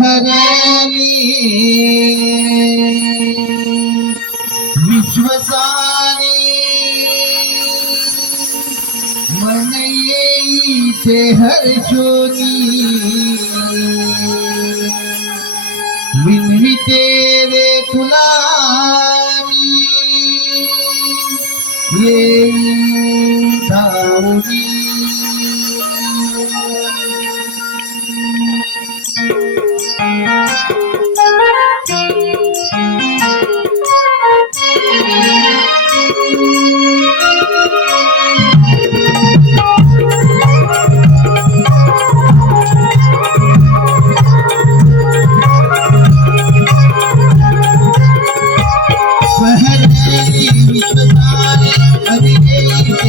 बहरली विश्वसारी मन येई ते हर्षोनी विनविते रे तुला मी येई धावनी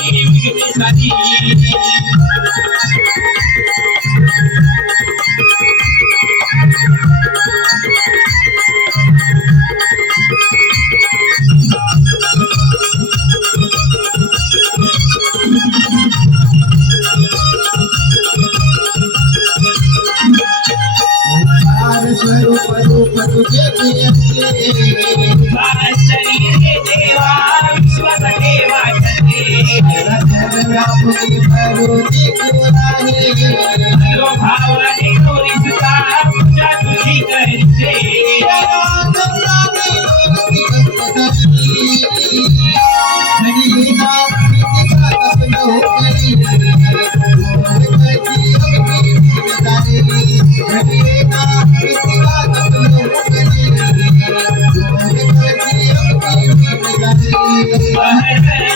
Thank you. रखूँ करूँ देखूँ नहीं रो भावना देखो रिश्ता पूजा तुझी करते Thank you.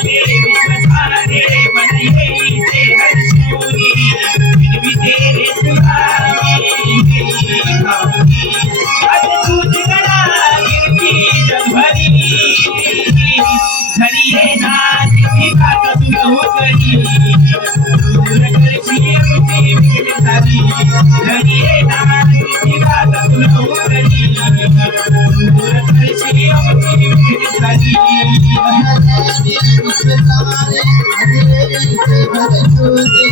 Thank you.